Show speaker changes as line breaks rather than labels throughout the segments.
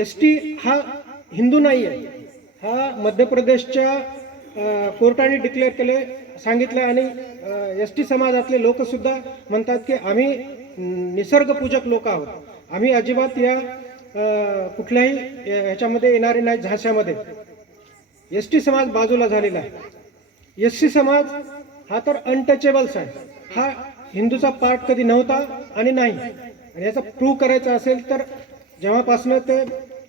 S T हा हिंदू नाही आहे हा मध्य प्रदेशच्या कोर्टाने डिक्लेअर केले सांगितलं आणि एस टी समाजातले लोकसुद्धा म्हणतात की आम्ही निसर्गपूजक लोक आहोत. आम्ही अजिबात या कुठल्याही ह्याच्यामध्ये येणारे नाही झाशामध्ये एस टी समाज बाजूला झालेला आहे. एस सी समाज हा तर अनटचेबल्स आहे. हा हिंदूचा पार्ट कधी नव्हता आणि नाही. आणि याचा प्रूव्ह करायचा असेल तर जेव्हापासनं ते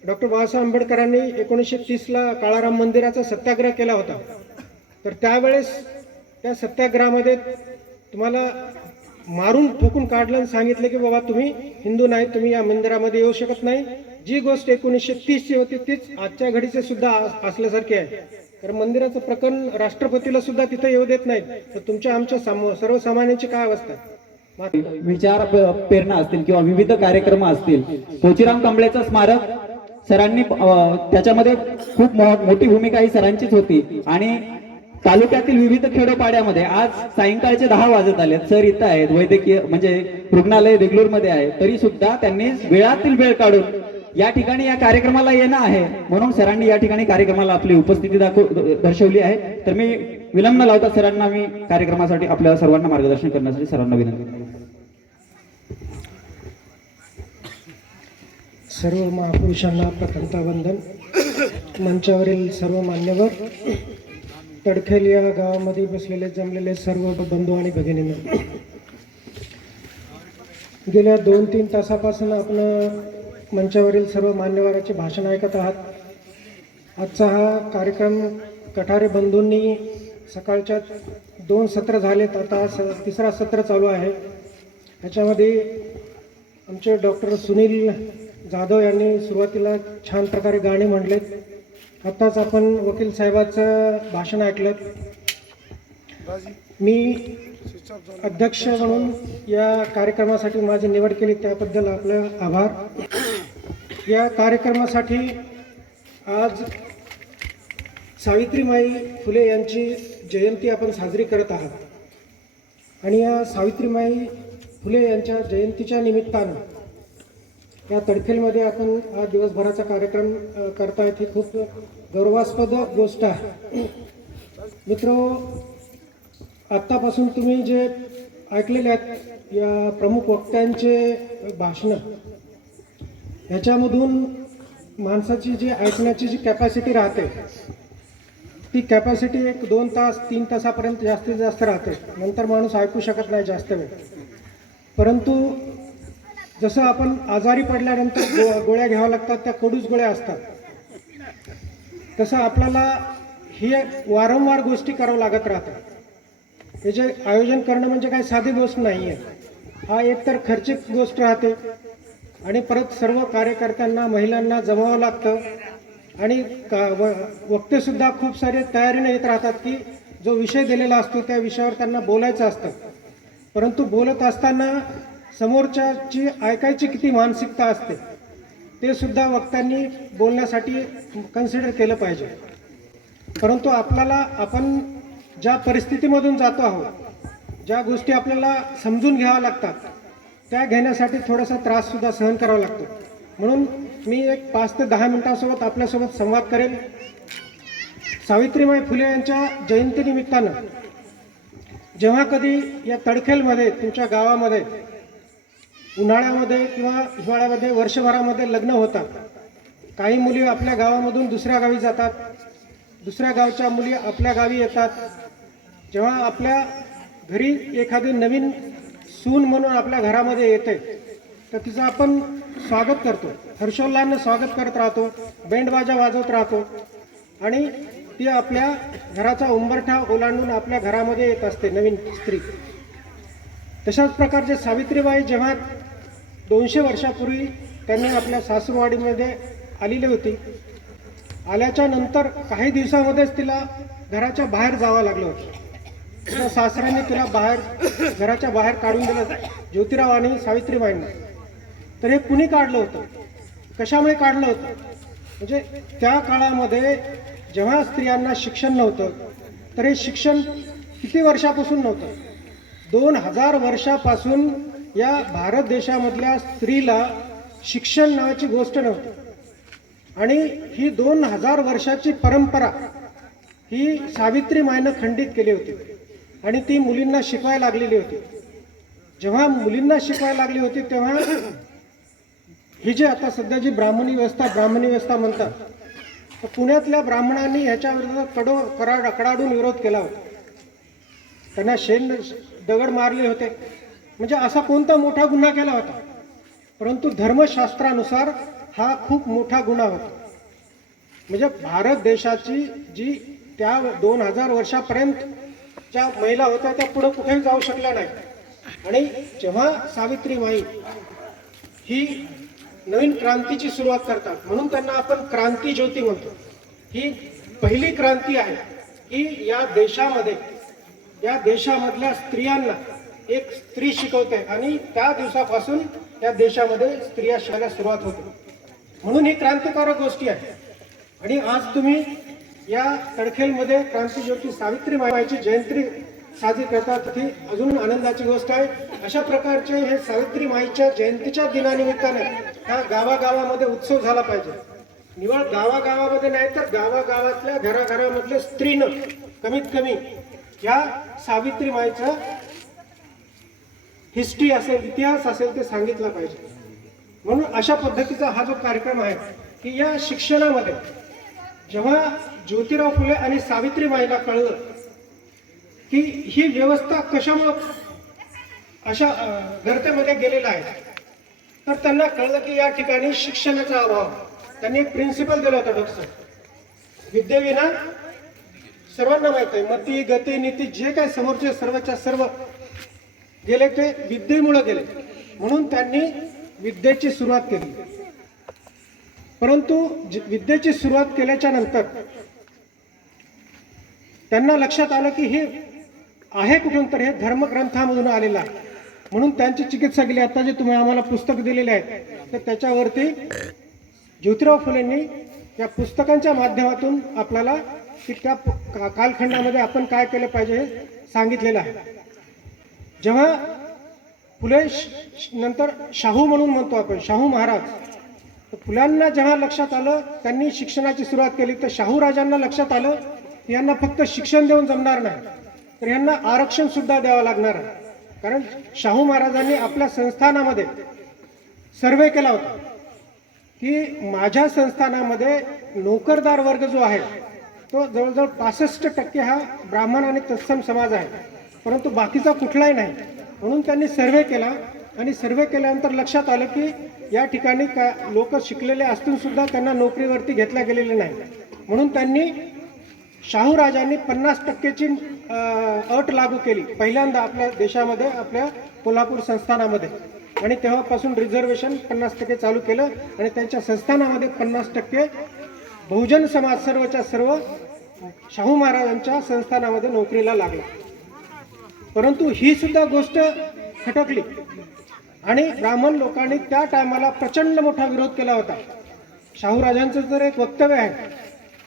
डॉक्टर बाबासाहेब आंबेडकरांनी एकोणीसशे तीसला काळाराम मंदिराचा सत्याग्रह केला होता. तर त्यावेळेस त्या सत्याग्रहामध्ये तुम्हाला मारून ठोकून काढलं आणि सांगितलं की बाबा तुम्ही हिंदू नाही तुम्ही या मंदिरामध्ये येऊ शकत नाही. जी गोष्ट एकोणीसशे तीसची होती तीच आजच्या घडीचे सुद्धा असल्यासारखी आहे. तर मंदिराचं प्रकरण राष्ट्रपतीला सुद्धा तिथे येऊ देत नाहीत. तर तुमच्या आमच्या सर्वसामान्यांची काय अवस्था आहे?
विचार प्रेरणा असतील किंवा विविध कार्यक्रम असतील. पोचीराम कांबळेचं स्मारक सरांनी त्याच्यामध्ये खूप मोठी भूमिका ही सरांचीच होती. आणि तालुक्यातील विविध खेडोपाड्यामध्ये आज सायंकाळचे दहा वाजत आले सर इथं आहेत वैद्यकीय म्हणजे रुग्णालय देगलूरमध्ये आहे. तरी सुद्धा त्यांनी वेळातील वेळ काढून या ठिकाणी या कार्यक्रमाला येणं आहे. म्हणून सरांनी या ठिकाणी कार्यक्रमाला आपली उपस्थिती दाखव दर्शवली आहे. तर मी विलंब न लावता सरांना मी कार्यक्रमासाठी आपल्या सर्वांना मार्गदर्शन करण्यासाठी सरांना विनंती
सर्व महापुरुषांना प्रथमता वंदन. मंचावरील सर्व मान्यवर तडखेल या गावामध्ये बसलेले जमलेले सर्व बंधू आणि भगिनींना गेल्या दोन तीन तासापासून आपण मंचावरील सर्व मान्यवराचे भाषण ऐकत आहात. आजचा हा कार्यक्रम कठारे बंधूंनी सकाळच्या दोन सत्र झालेत. आता स तिसरा सत्र चालू आहे. याच्यामध्ये आमचे डॉक्टर सुनील जाधव यांनी सुरुवातीला छान प्रकारे गाणे म्हणलेत आत्ताच आपण वकील साहेबाचं भाषण ऐकलं मी अध्यक्ष म्हणून या कार्यक्रमासाठी माझी निवड केली त्याबद्दल आपलं आभार. या कार्यक्रमासाठी आज सावित्रीमाई फुले यांची जयंती आपण साजरी करत आहात. आणि या सावित्रीमाई फुले यांच्या जयंतीच्या निमित्तानं या तडखेलमध्ये आपण हा दिवसभराचा कार्यक्रम करतायत ही खूप गौरवास्पद गोष्ट आहे. मित्र आत्तापासून तुम्ही जे ऐकलेले आहेत या प्रमुख वक्त्यांचे भाषणं ह्याच्यामधून माणसाची जी ऐकण्याची जी कॅपॅसिटी राहते ती कॅपॅसिटी एक दोन तास तीन तासापर्यंत जास्तीत जास्त राहते. नंतर माणूस ऐकू शकत नाही जास्त वेळ. परंतु जसं आपण आजारी पडल्यानंतर गो गोळ्या घ्याव्या लागतात त्या कडूच गोळ्या असतात. तसं आपल्याला ही वारंवार गोष्टी करावं लागत राहतात. याचे आयोजन करणं म्हणजे काही साधी गोष्ट नाही आहे हा एकतर खर्चिक गोष्ट राहते आणि परत सर्व कार्यकर्त्यांना महिलांना जमावं लागतं. आणि का व वक्तेसुद्धा खूप सारे तयारीने येत राहतात की जो विषय दिलेला असतो त्या विषयावर त्यांना बोलायचं असतं. परंतु बोलत असताना समोरच्याची ऐकायची किती मानसिकता असते ते सुद्धा वक्त्यांनी बोलण्यासाठी कन्सिडर केलं पाहिजे. परंतु आपल्याला आपण ज्या परिस्थितीमधून जातो आहोत ज्या गोष्टी आपल्याला समजून घ्याव्या लागतात त्या घेण्यासाठी थोडासा त्राससुद्धा सहन करावा लागतो. म्हणून मी एक पाच ते दहा मिनिटांसोबत आपल्यासोबत संवाद करेन सावित्रीबाई फुले यांच्या जयंतीनिमित्तानं जेव्हा कधी या तडखेलमध्ये तुमच्या गावामध्ये उन्हाळ्यामध्ये किंवा हिवाळ्यामध्ये वर्षभरामध्ये लग्न होतात. काही मुली आपल्या गावामधून दुसऱ्या गावी जातात. दुसऱ्या गावच्या मुली आपल्या गावी येतात. जेव्हा आपल्या घरी एखादी नवीन सून म्हणून आपल्या घरामध्ये येते तर तिचं आपण स्वागत करतो. हर्षोल्लानं स्वागत करत राहतो बँडबाजा वाजवत राहतो आणि ती आपल्या घराचा उंबरठा ओलांडून आपल्या घरामध्ये येत असते नवीन स्त्री. तशाच प्रकारचे सावित्रीबाई जेव्हा दोनशे वर्षापूर्वी त्यांनी आपल्या सासूरवाडीमध्ये आलेली होती. आल्याच्यानंतर काही दिवसामध्येच तिला घराच्या बाहेर जावं लागलं होतं. तिच्या सासऱ्यांनी तिला बाहेर घराच्या बाहेर काढून दिलं. ज्योतिराव आणि सावित्रीबाईंना तर हे कुणी काढलं होतं? कशामुळे काढलं होतं? म्हणजे त्या काळामध्ये जेव्हा स्त्रियांना शिक्षण नव्हतं तर हे शिक्षण किती वर्षापासून नव्हतं? दोन हजार वर्षापासून या भारत देशामधल्या स्त्रीला शिक्षण नावाची गोष्ट नव्हती. आणि ही दोन हजार वर्षाची परंपरा ही सावित्री मायनं खंडित केली होती. आणि ती मुलींना शिकवायला लागलेली होती. जेव्हा मुलींना शिकवायला लागली होती तेव्हा ही जी आता सध्या जी ब्राह्मणी व्यवस्था ब्राह्मणी व्यवस्था म्हणतात तर पुण्यातल्या ब्राह्मणांनी ह्याच्या विरोधात कडो कराड कडाडून विरोध केला होता. त्यांना शेण दगड मारले होते. म्हणजे असा कोणता मोठा गुन्हा केला होता? परंतु धर्मशास्त्रानुसार हा खूप मोठा गुन्हा होता. म्हणजे भारत देशाची जी त्या दोन हजार वर्षापर्यंत ज्या महिला होत्या त्या पुढे कुठेही जाऊ शकल्या नाही आणि जेव्हा सावित्रीबाई ही नवीन क्रांतीची सुरुवात करतात म्हणून त्यांना आपण क्रांती ज्योती म्हणतो. ही पहिली क्रांती आहे की या देशामध्ये या देशामधल्या स्त्रियांना एक स्त्री शिकवते आणि त्या दिवसापासून या देशामध्ये स्त्रिया शिकायला सुरुवात होते. म्हणून ही क्रांतिकारक गोष्टी आहे आणि आज तुम्ही या तडखेलमध्ये क्रांतीज्योती सावित्रीबाईची जयंती साजरी करतात ही अजून आनंदाची गोष्ट आहे. अशा प्रकारचे हे सावित्रीमाईच्या जयंतीच्या दिनानिमित्ताने ह्या गावागावामध्ये उत्सव झाला पाहिजे. निवळ गावागावामध्ये नाही तर गावागावातल्या घराघरामधल्या स्त्रीनं कमीत कमी या सावित्रीमाईचं हिस्ट्री असेल इतिहास असेल ते सांगितलं पाहिजे. म्हणून अशा पद्धतीचा हा जो कार्यक्रम आहे की या शिक्षणामध्ये जेव्हा ज्योतिराव फुले आणि सावित्रीबाईला कळलं की ही व्यवस्था कशामुळं अशा अं, गर्तेमध्ये गेलेला आहे तर त्यांना कळलं की या ठिकाणी शिक्षणाचा अभाव. त्यांनी एक प्रिन्सिपल दिला होता डॉक्टर विद्येविना सर्वांना माहीत आहे मती गती नीती जे काय समोरचे सर्वच्या सर्व गेले ते विद्येमुळे गेले. म्हणून त्यांनी विद्येची सुरुवात केली. परंतु विद्येची सुरुवात केल्याच्यानंतर त्यांना लक्षात आलं की हे आहे कुठून तर हे धर्मग्रंथामधून आलेलं आहे. म्हणून त्यांची चिकित्सा केली. आता जे तुम्ही आम्हाला पुस्तक दिलेले आहेत तर त्याच्यावरती ज्योतिराव फुलेंनी या पुस्तकांच्या माध्यमातून आपल्याला की त्या कालखंडामध्ये आपण काय केलं पाहिजे हे सांगितलेलं आहे. जेव्हा फुले नंतर शाहू म्हणून म्हणतो आपण शाहू महाराज तर फुलांना जेव्हा लक्षात आलं त्यांनी शिक्षणाची सुरुवात केली तर शाहू राजांना लक्षात आलं की यांना फक्त शिक्षण देऊन जमणार नाही. तर यांना आरक्षण सुद्धा द्यावं लागणार आहे. कारण शाहू महाराजांनी आपल्या संस्थानामध्ये सर्वे केला होता की माझ्या संस्थानामध्ये नोकरदार वर्ग जो आहे तो जवळजवळ पासष्ट टक्के हा ब्राह्मण आणि तत्सम समाज आहे. परंतु बाकीचा कुठलाही नाही. म्हणून त्यांनी सर्वे केला आणि सर्वे केल्यानंतर लक्षात आलं की या ठिकाणी का लोक शिकलेले असूनसुद्धा त्यांना नोकरीवरती घेतल्या गेलेले नाही म्हणून त्यांनी शाहू राजांनी पन्नास टक्केची अट लागू केली. पहिल्यांदा आपल्या देशामध्ये आपल्या कोल्हापूर संस्थानामध्ये. आणि तेव्हापासून रिझर्वेशन पन्नास टक्के चालू केलं आणि त्यांच्या संस्थानामध्ये पन्नास टक्के बहुजन समाज सर्वच्या सर्व शाहू महाराजांच्या संस्थानामध्ये नोकरीला लागला. परंतु ही सुद्धा गोष्ट खटकली. आणि ब्राह्मण लोकांनी त्या टायमाला प्रचंड मोठा विरोध केला होता. शाहूराजांचं जर एक वक्तव्य आहे.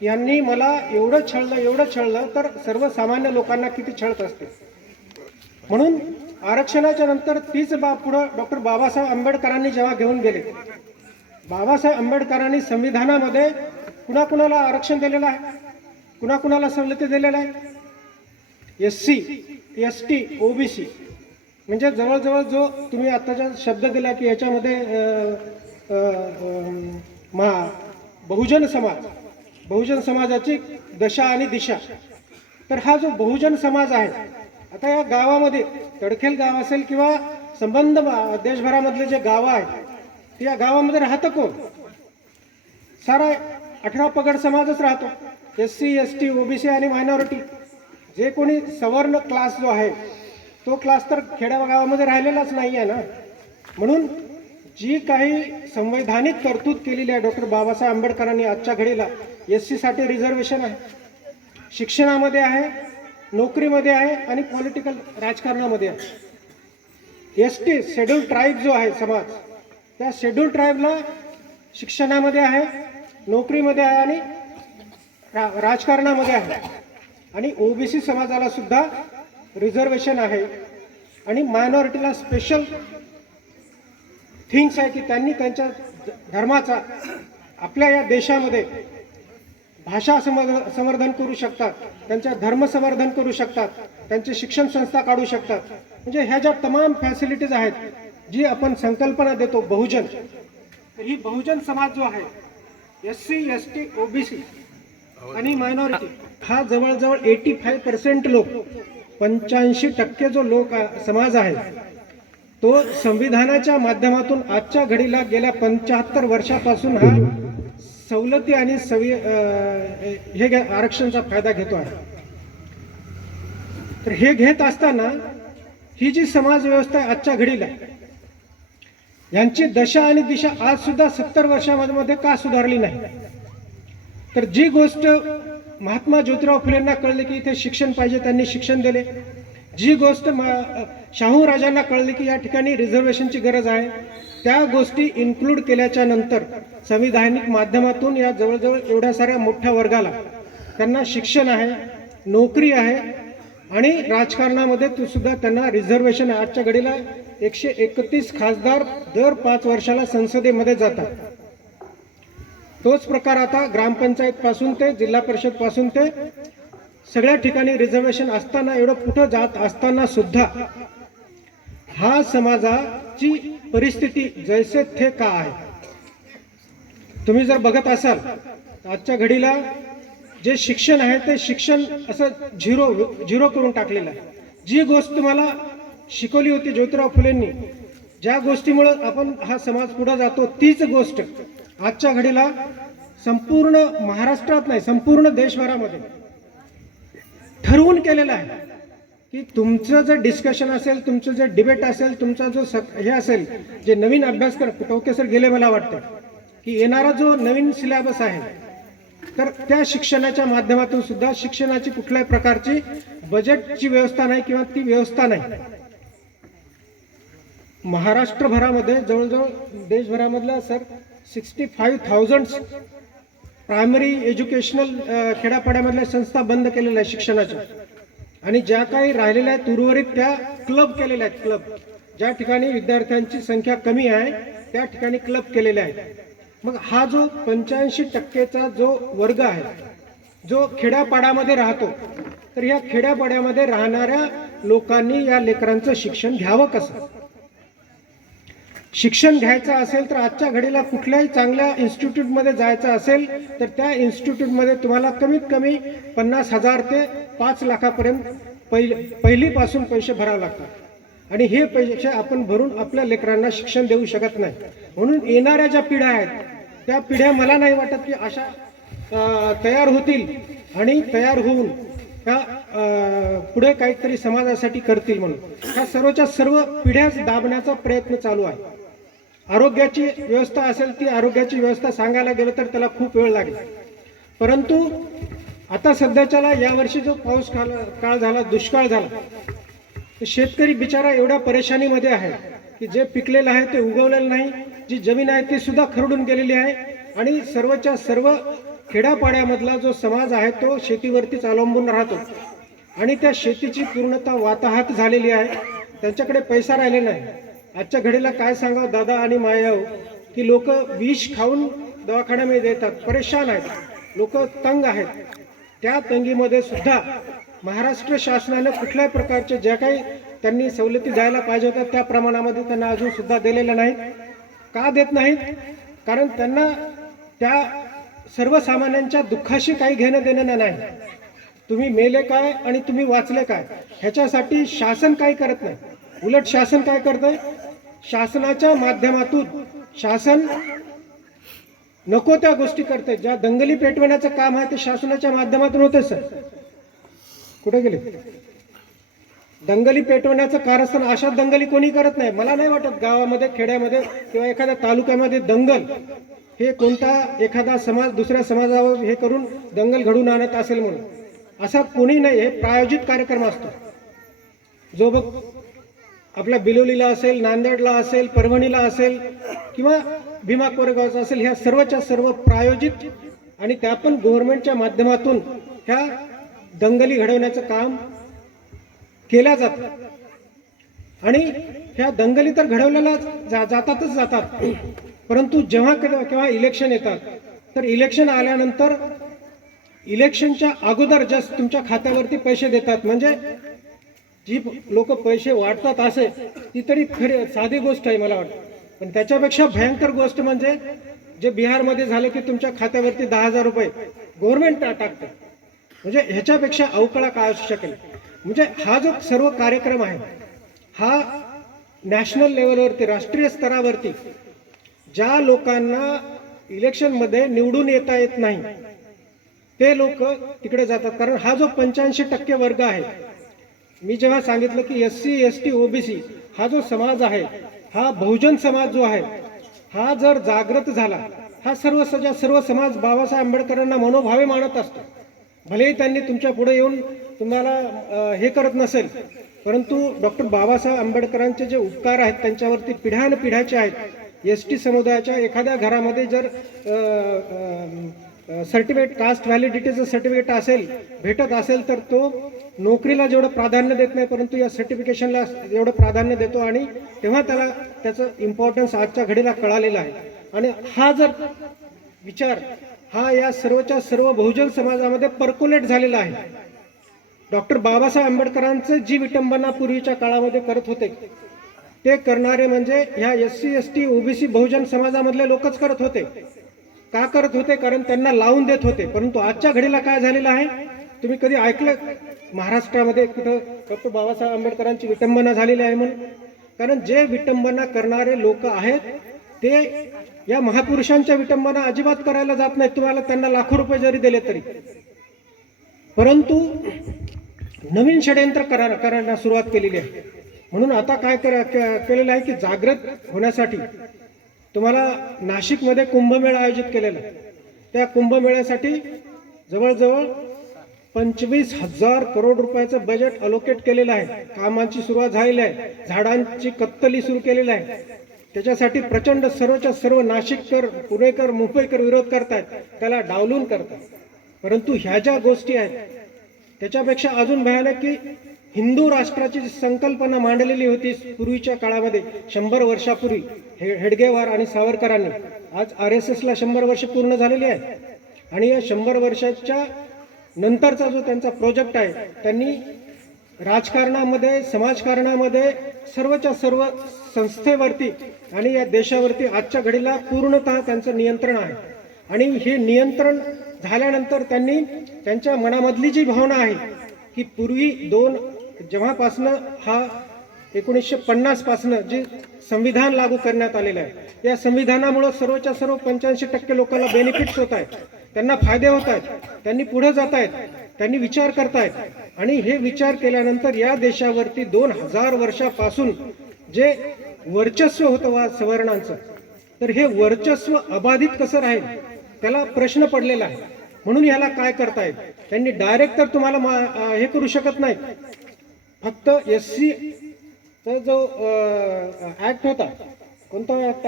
यांनी मला एवढं छळलं एवढं छळलं तर सर्वसामान्य लोकांना किती छळत असते म्हणून आरक्षणाच्या नंतर तीच बा पुढं डॉक्टर बाबासाहेब आंबेडकरांनी जेव्हा घेऊन गेले बाबासाहेब आंबेडकरांनी संविधानामध्ये कुणाकुणाला आरक्षण दिलेलं आहे? कुणाकुणाला सवलती दिलेल्या आहे S C. S T OBC म्हणजे जवळजवळ जो तुम्ही आत्ताच्या शब्द दिला की याच्यामध्ये महा मा बहुजन समाज. बहुजन समाजाची दशा आणि दिशा. तर हा जो बहुजन समाज आहे आता या गावामध्ये तडखेल गाव असेल किंवा संबंध देशभरामधले जे गावं आहेत ते या गावामध्ये राहतं कोण? सारा अठरा पगड समाजच राहतो. S C S T OBC आणि मायनॉरिटी जे कोणी सवर्ण क्लास जो आहे तो क्लास तर खेड्यागावामध्ये राहिलेलाच नाही आहे ना. म्हणून जी काही संवैधानिक तरतूद केलेली आहे डॉक्टर बाबासाहेब आंबेडकरांनी आजच्या घडीला एस सीसाठी रिझर्वेशन आहे. शिक्षणामध्ये आहे नोकरीमध्ये आहे आणि पॉलिटिकल राजकारणामध्ये आहे. एस टी शेड्यूल ट्राईब जो आहे समाज त्या शेड्यूल ट्राईबला शिक्षणामध्ये आहे नोकरीमध्ये आहे आणि रा राजकारणामध्ये आहे. आणि ओबीसी समाजाला सुद्धा रिझर्वेशन आहे. आणि मायनॉरिटीला स्पेशल थिंग्स आहे की त्यांनी त्यांच्या धर्माचा आपल्या या देशामध्ये भाषा समर- संवर्धन करू शकतात. त्यांच्या धर्म संवर्धन करू शकतात. त्यांचे शिक्षण संस्था काढू शकतात. म्हणजे ह्या ज्या तमाम फॅसिलिटीज आहेत जी आपण संकल्पना देतो बहुजन तर ही बहुजन समाज जो आहे S C S T OBC आणि मायनॉरिटी हा जवळजवळ एटी फाईव्ह पर्सेंट लोक पंच्याऐंशी टक्के जो लोक समाज आहे तो संविधानाच्या माध्यमातून आजच्या घडीला गेल्या पंच्याहत्तर वर्षापासून हा सवलती आणि सवि अं, हे आरक्षणचा फायदा घेतो आहे. तर हे घेत असताना ही जी समाज व्यवस्था आहे आजच्या घडीला यांची दशा आणि दिशा आज सुद्धा सत्तर वर्षामध्ये का सुधारली नाही? तर जी गोष्ट महात्मा ज्योतिराव फुलेंना कळली की इथे शिक्षण पाहिजे त्यांनी शिक्षण दिले. जी गोष्ट शाहू राजांना कळली की या ठिकाणी रिझर्वेशनची गरज आहे. त्या गोष्टी इन्क्लूड केल्याच्यानंतर संविधानिक माध्यमातून या जवळजवळ एवढ्या साऱ्या मोठ्या वर्गाला त्यांना शिक्षण आहे नोकरी आहे आणि राजकारणामध्ये तो सुद्धा त्यांना रिझर्वेशन आहे. आजच्या घडीला एकशे एकतीस खासदार दर पाच वर्षाला संसदेमध्ये जातात. तोच प्रकार आता ग्रामपंचायतपासून ते जिल्हा परिषदपासून ते सगळ्या ठिकाणी रिझर्वेशन असताना एवढं कुठं जात असताना सुद्धा हा समाजाची परिस्थिती जैसे थे का आहे. तुम्ही जर बघत असाल आजच्या घडीला जे शिक्षण आहे ते शिक्षण असं झिरो झिरो करून टाकलेलं आहे. जी गोष्ट तुम्हाला शिकवली होती ज्योतिराव फुलेंनी ज्या गोष्टीमुळं आपण हा समाज पुढे जातो तीच गोष्ट आजच्या घडीला संपूर्ण महाराष्ट्रात नाही संपूर्ण देशभरामध्ये ठरवून केलेलं आहे की तुमचं जर डिस्कशन असेल तुमचं जर डिबेट असेल तुमचा जो सक- हे असेल जे नवीन अभ्यासक्रम टोके सर गेले मला वाटतं की येणारा जो नवीन सिलेबस आहे तर त्या शिक्षणाच्या माध्यमातून सुद्धा शिक्षणाची कुठल्याही प्रकारची बजेटची व्यवस्था नाही किंवा ती व्यवस्था नाही. महाराष्ट्रभरामध्ये जवळजवळ देशभरामधल्या sir sixty five thousand primary educational खेड्यापाड्यामधल्या संस्था बंद केलेल्या आहेत शिक्षणाच्या. आणि ज्या काही राहिलेल्या आहेत उर्वरित त्या क्लब केलेल्या आहेत क्लब. ज्या ठिकाणी विद्यार्थ्यांची संख्या कमी आहे त्या ठिकाणी क्लब केलेल्या आहेत. मग हा जो पंच्याऐंशी टक्केचा जो वर्ग आहे जो खेड्यापाड्यामध्ये राहतो तर या खेड्यापाड्यामध्ये राहणाऱ्या लोकांनी या लेकरांचं शिक्षण घ्यावं कसं? शिक्षण घ्यायचं असेल तर आजच्या घडीला कुठल्याही चांगल्या इन्स्टिट्यूटमध्ये जायचं असेल तर त्या इन्स्टिट्यूटमध्ये तुम्हाला कमीत कमी पन्नास हजार ते पाच लाखापर्यंत पहिली पहिलीपासून पैसे भरावे लागतात. आणि हे पैसे आपण भरून आपल्या लेकरांना शिक्षण देऊ शकत नाही. म्हणून येणाऱ्या ज्या पिढ्या आहेत त्या पिढ्या मला नाही वाटत की अशा तयार होतील आणि तयार होऊन त्या पुढे काहीतरी समाजासाठी करतील म्हणून. ह्या सर्वच्या सर्व पिढ्याच दाबण्याचा प्रयत्न चालू आहे. आरोग्याची व्यवस्था असेल ती आरोग्याची व्यवस्था सांगायला गेलं तर त्याला खूप वेळ लागेल. परंतु आता सध्याच्याला यावर्षी जो पाऊस काल काळ झाला दुष्काळ झाला तर शेतकरी बिचारा एवढ्या परेशानीमध्ये आहे की जे पिकलेलं आहे ते उगवलेलं नाही जी जमीन आहे ती सुद्धा खरडून गेलेली आहे आणि सर्वच्या सर्व खेड्यापाड्यामधला जो समाज आहे तो शेतीवरतीच अवलंबून राहतो. आणि त्या शेतीची पूर्णता वाताहत झालेली आहे. त्यांच्याकडे पैसा राहिलेला नाही. आजच्या घडीला काय सांगावं दादा आणि मायाव की लोक विष खाऊन दवाखान्यामध्ये येतात परेशान आहेत लोक तंग आहेत. त्या तंगीमध्ये सुद्धा महाराष्ट्र शासनानं कुठल्याही प्रकारचे ज्या काही त्यांनी सवलती द्यायला पाहिजे होत्या त्या प्रमाणामध्ये त्यांना अजून सुद्धा दिलेल्या नाहीत. का देत नाहीत? कारण त्यांना त्या सर्वसामान्यांच्या दुःखाशी काही घेणं देणं नाही. तुम्ही मेले काय आणि तुम्ही वाचले काय? ह्याच्यासाठी शासन काही करत नाही. उलट शासन काय करतंय? शासनाच्या माध्यमातून शासन नको त्या गोष्टी करते ज्या दंगली पेटवण्याचं काम आहे ते शासनाच्या माध्यमातून होते सर. कुठे गेले? दंगली पेटवण्याचं कारस्थान अशा दंगली कोणी करत नाही. मला नाही वाटत गावामध्ये खेड्यामध्ये किंवा एखाद्या तालुक्यामध्ये दंगल हे कोणता एखादा समाज दुसऱ्या समाजावर हे करून दंगल घडून आणत असेल म्हणून. असा कोणी नाही हे प्रायोजित कार्यक्रम असतो. जो बघ आपल्या बिलोलीला असेल नांदेडला असेल परभणीला असेल किंवा भीमा कोरेगावचा असेल ह्या सर्वच्या सर्व प्रायोजित आणि त्या पण गव्हर्नमेंटच्या माध्यमातून ह्या दंगली घडवण्याचं काम केल्या जातं. आणि ह्या दंगली तर घडवलेल्या जा- जातातच जातात. परंतु जेव्हा केव्हा इलेक्शन येतात तर इलेक्शन आल्यानंतर इलेक्शनच्या अगोदर जस्ट तुमच्या खात्यावरती पैसे देतात म्हणजे जी लोक पैसे वाटतात असे ती तरी खरी साधी गोष्ट आहे मला वाटतं. पण त्याच्यापेक्षा भयंकर गोष्ट म्हणजे जे बिहारमध्ये झालं की तुमच्या खात्यावरती दहा हजार रुपये गव्हर्नमेंट टाकतं. म्हणजे ह्याच्यापेक्षा अवकळा काय असू शकेल? म्हणजे हा जो सर्व कार्यक्रम आहे हा नॅशनल लेवलवरती राष्ट्रीय स्तरावरती ज्या लोकांना इलेक्शनमध्ये निवडून येता येत नाही ते लोक तिकडे जातात. कारण हा जो पंच्याऐंशी टक्के वर्ग आहे मी जेव्हा सांगितलं की S C S T OBC हा जो समाज आहे हा बहुजन समाज जो आहे हा जर जागृत झाला हा सर्व सजा सर्व समाज बाबासाहेब आंबेडकरांना मनोभावे मानत असतो भलेही त्यांनी तुमच्यापुढे येऊन तुम्हाला हे करत नसेल परंतु डॉक्टर बाबासाहेब आंबेडकरांचे जे उपकार आहेत त्यांच्यावरती पिढ्यानपिढ्याचे आहेत एस टी समुदायाच्या एखाद्या घरामध्ये जर सर्टिफिकेट कास्ट व्हॅलिडिटीचं सर्टिफिकेट असेल भेटत असेल तर तो नोकरीला जेवढं प्राधान्य देत नाही परंतु या सर्टिफिकेशनला एवढं प्राधान्य देतो आणि तेव्हा त्याला त्याचं इम्पॉर्टन्स आजच्या घडीला कळालेलं आहे. आणि हा जर विचार हा या सर्वच्या सर्व बहुजन समाजामध्ये पर्क्युलेट झालेला आहे. डॉक्टर बाबासाहेब आंबेडकरांचे जी विटंबना पूर्वीच्या काळामध्ये करत होते ते करणारे म्हणजे ह्या S C S T OBC बहुजन समाजामधले लोकच करत होते. का करत होते? कारण त्यांना लावून देत होते. परंतु आजच्या घडीला काय झालेलं आहे? तुम्ही कधी ऐकलं महाराष्ट्रामध्ये कुठं डॉक्टर बाबासाहेब आंबेडकरांची विटंबना झालेली आहे म्हणून. कारण जे विटंबना करणारे लोक आहेत ते या महापुरुषांच्या विटंबना अजिबात करायला जात नाहीत. तुम्हाला त्यांना लाखो रुपये जरी दिले तरी. परंतु नवीन षडयंत्र करा करायला सुरुवात केलेली आहे. म्हणून आता काय करा के- केलेलं आहे की जागृत होण्यासाठी तुम्हाला नाशिकमध्ये कुंभमेळा आयोजित केलेला आहे. त्या कुंभमेळ्यासाठी जवळजवळ पंचवीस हजार करोड रुपयाचं बजेट अलोकेट केलेलं आहे. कामांची सुरुवात झालेली आहे. झाडांची कत्तली सुरू केलेली आहे. त्याच्यासाठी प्रचंड सर्वच्या सर्व नाशिककर पुणेकर मुंबईकर विरोध करतायत. त्याला डावलून करतात परंतु ह्या ज्या गोष्टी आहेत त्याच्यापेक्षा अजून भयानक की हिंदू राष्ट्राची जी संकल्पना मांडलेली होती पूर्वीच्या काळामध्ये शंभर वर्षापूर्वी हे हेडगेवार आणि सावरकरांनी. आज आर एस एसला शंभर वर्ष पूर्ण झालेली आहे. आणि या शंभर वर्षाच्या नंतरचा जो त्यांचा प्रोजेक्ट आहे त्यांनी राजकारणामध्ये समाजकारणामध्ये सर्वच्या सर्व संस्थेवरती आणि या देशावरती आजच्या घडीला पूर्णतः त्यांचं नियंत्रण आहे. आणि हे नियंत्रण झाल्यानंतर त्यांनी त्यांच्या मनामधली जी भावना आहे की पूर्वी दोन जेव्हापासनं हा एकोणीसशे पन्नासपासनं जे संविधान लागू करण्यात आलेलं आहे या संविधानामुळं सर्वच्या सर्व पंच्याऐंशी टक्के लोकांना बेनिफिट्स होत आहेत. त्यांना फायदे होत आहेत त्यांनी पुढे जात आहेत त्यांनी विचार करतायत आणि हे विचार केल्यानंतर या देशावरती दोन हजार वर्षापासून जे वर्चस्व होतं वा सवर्णांचं तर हे वर्चस्व अबाधित कसं राहील? त्याला प्रश्न पडलेला आहे. म्हणून ह्याला काय करतायत? त्यांनी डायरेक्ट तर तुम्हाला मा- हे करू शकत नाही फक्त एस सीचा जो ऍक्ट होता कोणता ऍक्ट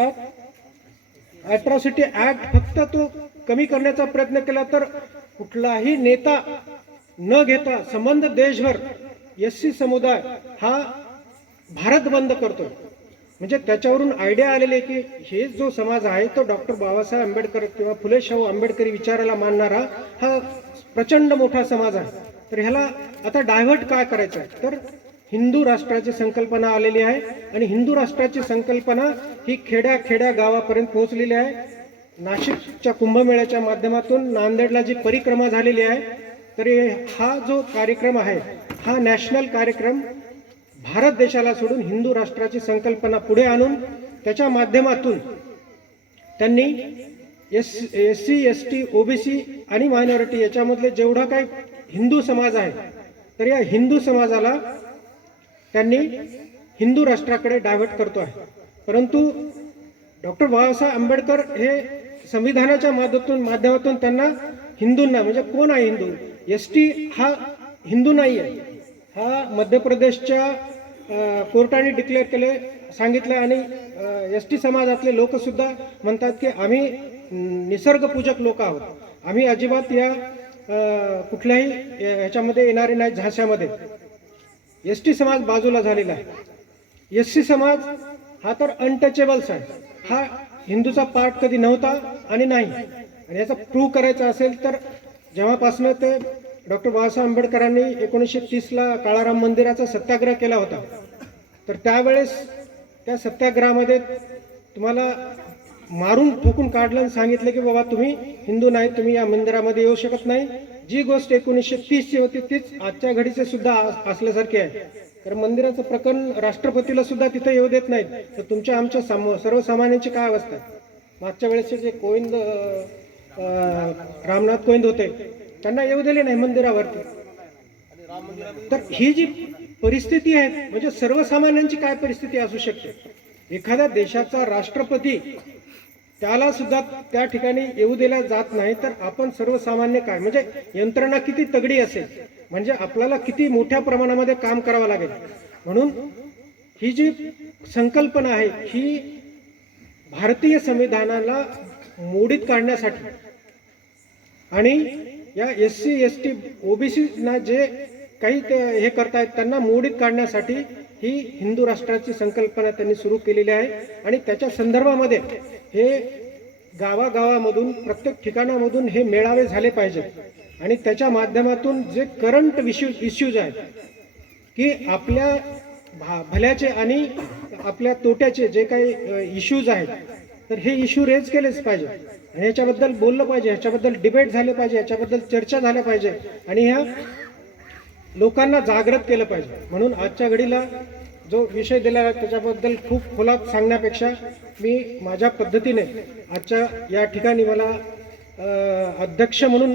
अॅट्रॉसिटी ऍक्ट फक्त तो कमी करण्याचा प्रयत्न केला तर कुठलाही नेता न घेता संबंध देशभर एस सी समुदाय हा भारत बंद करतो म्हणजे त्याच्यावरून आयडिया आलेली आहे की हे जो समाज आहे तो डॉक्टर बाबासाहेब आंबेडकर किंवा फुले शाहू आंबेडकरी विचाराला मानणारा हा प्रचंड मोठा समाज आहे. तर ह्याला आता डायव्हर्ट काय करायचं? आहे तर हिंदू राष्ट्राची संकल्पना आलेली आहे आणि हिंदू राष्ट्राची संकल्पना ही खेड्या खेड्या गावापर्यंत पोहोचलेली आहे. नाशिकच्या कुंभमेळ्याच्या माध्यमातून नांदेडला जी परिक्रमा झालेली आहे तरी हा जो कार्यक्रम आहे हा नॅशनल कार्यक्रम भारत देशाला सोडून हिंदू राष्ट्राची संकल्पना पुढे आणून त्याच्या माध्यमातून त्यांनी S S C S T OBC आणि मायनॉरिटी याच्यामधले जेवढा काही हिंदू समाज आहे तर या हिंदू समाजाला त्यांनी हिंदू राष्ट्राकडे डायव्हर्ट करतो आहे. परंतु डॉक्टर बाबासाहेब आंबेडकर हे संविधानाच्या माध्यमातून माध्यमातून त्यांना हिंदूंना म्हणजे कोण आहे हिंदू? एस टी हा हिंदू नाही आहे. हा मध्य प्रदेशच्या कोर्टाने डिक्लेअर केले सांगितलं आणि एस टी समाजातले लोकसुद्धा म्हणतात की आम्ही निसर्गपूजक लोक आहोत. आम्ही अजिबात या कुठल्याही ह्याच्यामध्ये येणारे नाही झाशामध्ये. एस टी समाज बाजूला झालेला आहे. एस टी समाज हा तर अनटचेबल्स आहे. हा हिंदूचा पार्ट कधी नव्हता आणि नाही. आणि याचा प्रूव्ह करायचा असेल तर जेव्हापासनं ते डॉक्टर बाबासाहेब आंबेडकरांनी एकोणीसशे तीसला काळाराम मंदिराचा सत्याग्रह केला होता. तर त्यावेळेस त्या सत्याग्रहामध्ये तुम्हाला मारून ठोकून काढलं आणि सांगितलं की बाबा तुम्ही हिंदू नाही तुम्ही या मंदिरामध्ये येऊ शकत नाही. जी गोष्ट एकोणीसशे तीसची होती तीच आजच्या घडीचे सुद्धा असल्यासारखी आहे. तर मंदिराचं प्रकरण राष्ट्रपतीला सुद्धा तिथे येऊ देत नाहीत. तर तुमच्या आमच्या साम सर्वसामान्यांची काय अवस्था? आहे मागच्या वेळेसचे जे कोविंद रामनाथ कोविंद होते त्यांना येऊ दिले नाही मंदिरावरती. तर ही जी परिस्थिती आहे म्हणजे सर्वसामान्यांची काय परिस्थिती असू शकते? एखाद्या देशाचा राष्ट्रपती त्याला सुद्धा त्या ठिकाणी येऊ दिल्या जात नाही तर आपण सर्वसामान्य काय? म्हणजे यंत्रणा किती तगडी असेल? म्हणजे आपल्याला किती मोठ्या प्रमाणामध्ये काम करावं लागेल? म्हणून ही जी संकल्पना आहे ही भारतीय संविधानाला मोडीत काढण्यासाठी आणि या एस सी एस टी ओबीसीना जे काही ते हे करतायत त्यांना मोडीत काढण्यासाठी ही हिंदू राष्ट्राची संकल्पना त्यांनी सुरू केलेली आहे. आणि त्याच्या संदर्भामध्ये हे गावागावामधून प्रत्येक ठिकाणामधून हे मेळावे झाले पाहिजेत. आणि त्याच्या माध्यमातून जे करंट इश्यू इश्यूज आहेत की आपल्या भा- भल्याचे आणि आपल्या तोट्याचे जे काही इश्यूज आहेत तर हे इश्यू रेज केलेच पाहिजे. आणि याच्याबद्दल बोललं पाहिजे ह्याच्याबद्दल डिबेट झाले पाहिजे ह्याच्याबद्दल चर्चा झाल्या पाहिजे आणि ह्या लोकांना जागृत केलं पाहिजे. म्हणून आजच्या घडीला जो विषय दिला आहे त्याच्याबद्दल खूप खोलात सांगण्यापेक्षा मी माझ्या पद्धतीने आजच्या या ठिकाणी मला अध्यक्ष म्हणून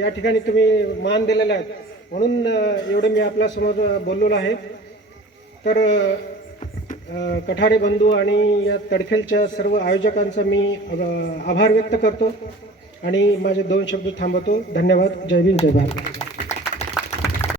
या ठिकाणी तुम्ही मान दिलेला आहेत म्हणून एवढं मी आपल्यासमोर बोललेलो आहे. तर कठारे बंधू आणि या तडखेलच्या सर्व आयोजकांचा मी आभार व्यक्त करतो आणि माझे दोन शब्द थांबवतो. धन्यवाद. जय भीम जय भारत.